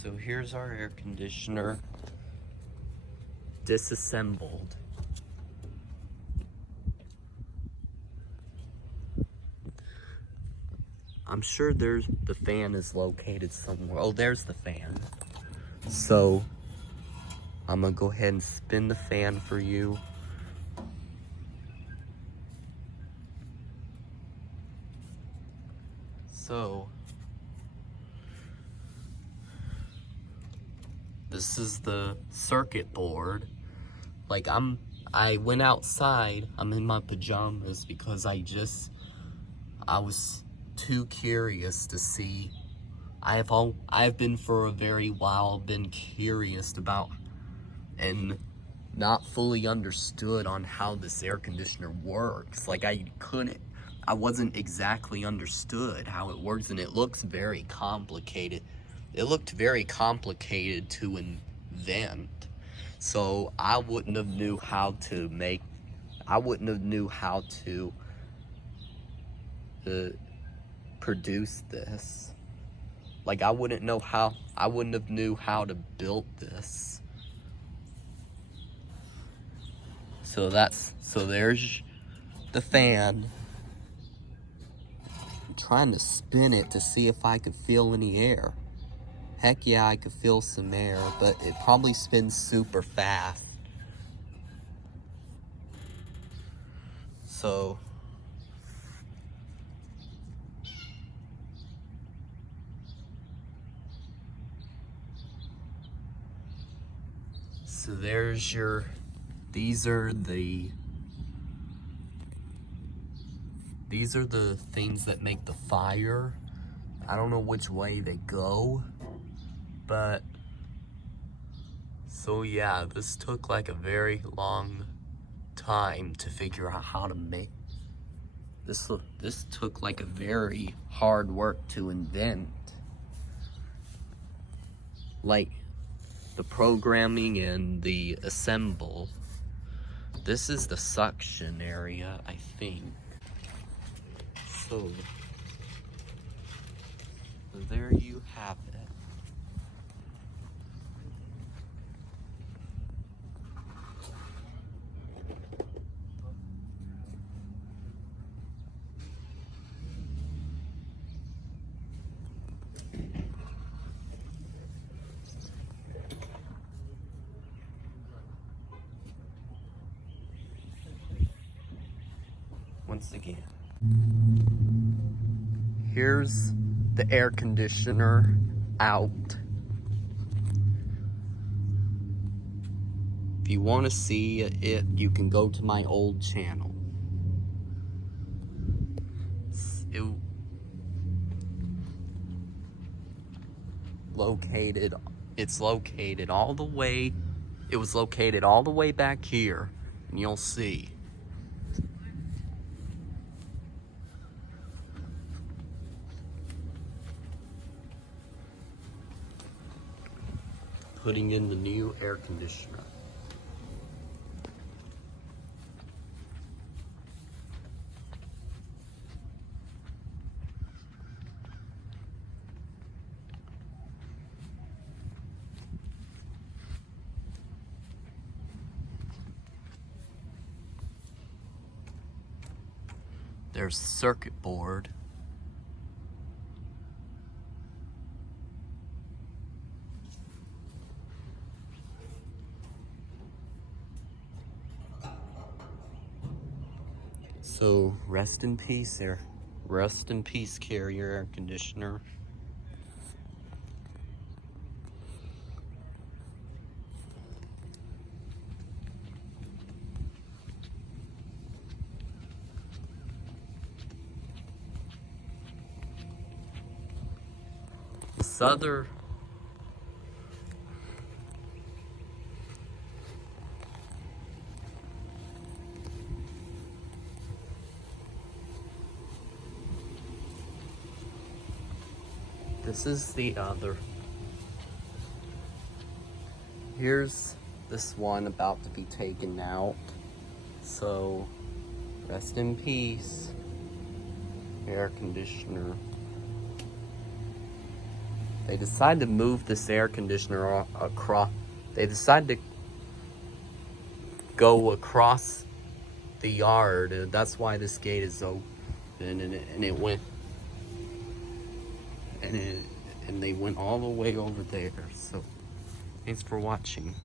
So here's our air conditioner disassembled. I'm sure the fan is located somewhere. Oh, there's the fan. So I'm gonna go ahead and spin the fan for you. So this is the circuit board. Like I went outside. I'm in my pajamas because I was too curious to see. I've been for a very while been curious about and not fully understood on how this air conditioner works. Like I wasn't exactly understood how it works, and it looks very complicated. It looked very complicated to invent. So I wouldn't have knew how to produce this. Like I wouldn't have knew how to build this. So there's the fan. I'm trying to spin it to see if I could feel any air. Heck yeah, I could feel some air, but it probably spins super fast. So there's these are the things that make the fire. I don't know which way they go, but so yeah, this took like a very long time to figure out how to make this. This took like a very hard work to invent. Like the programming and the assemble. This is the suction area, I think. So there you have it. Once again, here's the air conditioner out. If you want to see it, you can go to my old channel. It's located all the way. It was located all the way back here, and you'll see. Putting in the new air conditioner. There's circuit board. So rest in peace there. Rest in peace, Carrier air conditioner. This other this is the other. Here's this one about to be taken out. So rest in peace, air conditioner. They decided to move this air conditioner across. They decided to go across the yard. That's why this gate is open, and it went, and they went all the way over there. So, thanks for watching.